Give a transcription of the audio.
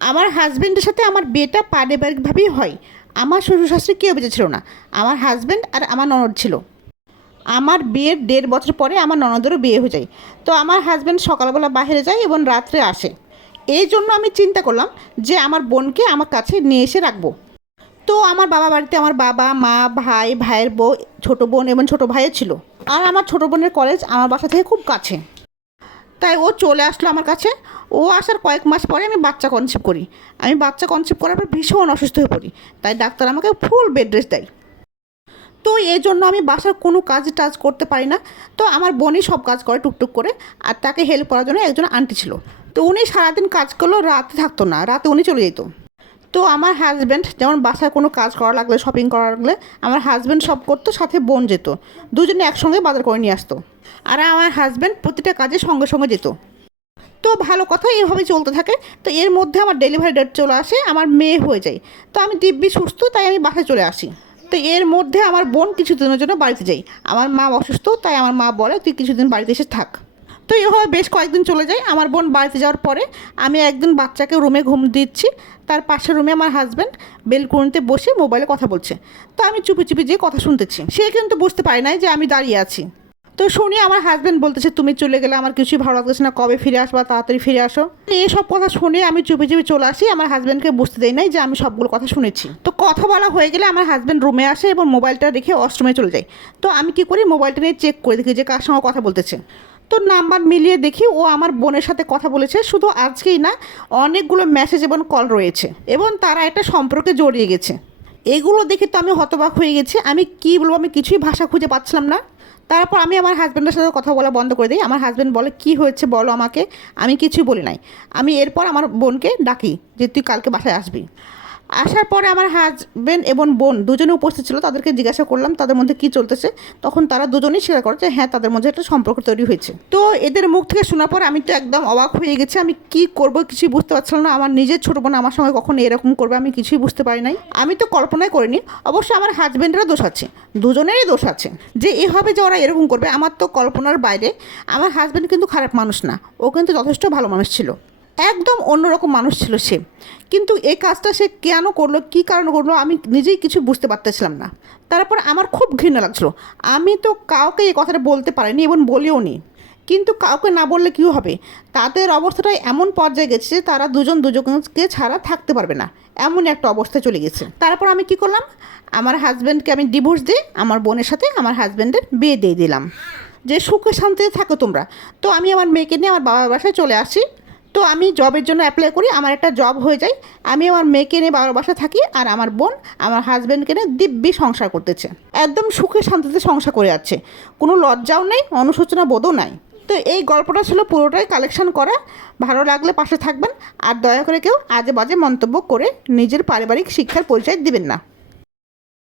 আমার হাজব্যান্ডের সাথে আমার বিয়েটা পারিবারিকভাবেই হয়। আমার শ্বশুর শাশুড়ি কেউ বেঁচে ছিল না। আমার হাজব্যান্ড আর আমার ননদ ছিল। আমার বিয়ের দেড় বছর পরে আমার ননদেরও বিয়ে হয়ে যায়। তো আমার হাজব্যান্ড সকালবেলা বাইরে যায় এবং রাত্রে আসে। এই জন্য আমি চিন্তা করলাম যে আমার বোনকে আমার কাছে নিয়ে এসে রাখব। তো আমার বাবা বাড়িতে আমার বাবা, মা, ভাই, ভাইয়ের বউ, ছোটো বোন এবং ছোটো ভাইও ছিল। আর আমার ছোটো বোনের কলেজ আমার বাসা থেকে খুব কাছে। তাই ও চলে আসলো আমার কাছে। ও আসার কয়েক মাস পরে আমি বাচ্চা কনসেপ্ট করি। আমি বাচ্চা কনসেপ্ট করার পর ভীষণ অসুস্থ হয়ে পড়ি। তাই ডাক্তার আমাকে ফুল বেড রেস্ট দেয়। তো এই জন্য আমি বাসার কোনো কাজ টাজ করতে পারি না। তো আমার বোনই সব কাজ করে টুকটুক করে, আর তাকে হেল্প করার জন্য একজন আন্টি ছিল। তো উনি সারাদিন কাজ করলেও রাতে থাকতো না, রাতে উনি চলে যেত। তো আমার হাজব্যান্ড যেমন বাসায় কোনো কাজ করা লাগলে শপিং করা লাগলে, আমার হাজব্যান্ড সব করতো, সাথে বোন যেত। দুজনে একসঙ্গে বাজার করে নিয়ে আসতো। আর আমার হাজব্যান্ড প্রতিটা কাজে সঙ্গে সঙ্গে যেত। তো ভালো কথা এভাবে চলতে থাকে, তো এর মধ্যে আমার ডেলিভারি ডেট চলে আসে, আমার মেয়ে হয়ে যায়। তো আমি দিব্যি সুস্থ, তাই আমি বাসায় চলে আসি। তো এর মধ্যে আমার বোন কিছুদিনের জন্য বাড়িতে যাই আমার মা অসুস্থ, তাই আমার মা বলে, তুই কিছুদিন বাড়িতে এসে থাক। তো এভাবে বেশ কয়েকদিন চলে যায়। আমার বোন বাড়িতে যাওয়ার পরে আমি একদিন বাচ্চাকে রুমে ঘুম দিচ্ছি। তার পাশের রুমে আমার হাজব্যান্ড বেলকুনিতে বসে মোবাইলে কথা বলছে। তো আমি চুপি চুপি যেয়ে কথা শুনতেছি। সে কিন্তু বুঝতে পারে নাই যে আমি দাঁড়িয়ে আছি। তো শুনি আমার হাজব্যান্ড বলতেছে, তুমি চলে গেলে আমার কিছুই ভালো লাগতেছে না। কবে ফিরে আসবা? তাড়াতাড়ি ফিরে আসো। এইসব কথা শুনে আমি চুপি চুপি চলে আসি। আমার হাজব্যান্ডকে বুঝতে দেয় নাই যে আমি সবগুলো কথা শুনেছি। তো কথা বলা হয়ে গেলে আমার হাজব্যান্ড রুমে আসে এবং মোবাইলটা রেখে অষ্টমে চলে যায়। তো আমি কি করি? মোবাইলটা নিয়ে চেক করে দেখি যে কার সঙ্গে কথা বলতেছে। তো নাম্বার মিলিয়ে দেখি ও আমার বোনের সাথে কথা বলেছে। শুধু আজকেই না, অনেকগুলো মেসেজ এবং কল রয়েছে এবং তারা একটা সম্পর্কে জড়িয়ে গেছে। এগুলো দেখে তো আমি হতবাক হয়ে গেছি। আমি কি বলব, আমি কিছুই ভাষা খুঁজে পাচ্ছিলাম না। তারপর আমি আমার হাজব্যান্ডের সাথে কথা বলা বন্ধ করে দিই। আমার হাজব্যান্ড বলে, কি হয়েছে বলো আমাকে? আমি কিছুই বলি নাই। আমি এরপর আমার বোনকে ডাকি যে, তুই কালকে বাসায় আসবি। আসার পরে আমার হাজব্যান্ড এবং বোন দুজনে উপস্থিত ছিল, তাদেরকে জিজ্ঞাসা করলাম তাদের মধ্যে কি চলতেছে। তখন তারা দুজনেই স্বীকার করে যে হ্যাঁ তাদের মধ্যে একটা সম্পর্ক তৈরি হয়েছে। তো এদের মুখ থেকে শোনার পর আমি তো একদম অবাক হয়ে গেছি, আমি কি করব কিছুই বুঝতে পারছিলাম না, আমার নিজের ছোটো বোন আমার সঙ্গে কখনো এরকম করবে আমি কিছুই বুঝতে পারি নাই। আমি তো কল্পনাই করিনি, অবশ্য আমার হাজব্যান্ডেরও দোষ আছে, দুজনেরই দোষ আছে। যে এভাবে যে ওরা এরকম করবে, আমার তো কল্পনার বাইরে। আমার হাজব্যান্ড কিন্তু খারাপ মানুষ না, ও কিন্তু যথেষ্ট ভালো মানুষ ছিল। একদম অন্যরকম মানুষ ছিল সে। কিন্তু এই কাজটা সে কেন করল, কী কারণে করল, আমি নিজেই কিছু বুঝতে পারতেছিলাম না। তারপর আমার খুব ঘৃণা লাগছিল। আমি তো কাউকে এই কথাটা বলতে পারিনি এবং বলিও নি। কিন্তু কাউকে না বললে কী হবে? তাদের অবস্থাটা এমন পর্যায়ে গেছে যে তারা দুজন দুজনকে ছাড়া থাকতে পারবে না। এমন একটা অবস্থায় চলে গেছে। তারপর আমি কি করলাম? আমার হাজব্যান্ডকে আমি ডিভোর্স দিয়ে, আমার বোনের সাথে আমার হাজব্যান্ডের বিয়ে দিয়ে দিলাম। যে সুখে শান্তিতে থাকো তোমরা। তো আমি আমার মেয়েকে নিয়ে আমার বাবার বাসায় চলে আসি। তো আমি জবের জন্য অ্যাপ্লাই করি, আমার একটা জব হয়ে যায়। আমি আমার মেয়েকে নিয়ে বাবার বাসায় থাকি আর আমার বোন, আমার হাজব্যান্ডকে নিয়ে দিব্যি সংসার করতেছে। একদম সুখে শান্তিতে সংসার করে যাচ্ছে। কোনো লজ্জাও নেই, অনুশোচনা বোধও নাই। তো এই গল্পটা ছিল পুরোটাই কালেকশন করা। ভালো লাগলে পাশে থাকবেন। আর দয়া করে কেউ আজে বাজে মন্তব্য করে নিজের পারিবারিক শিক্ষার পরিচয় দিবেন না।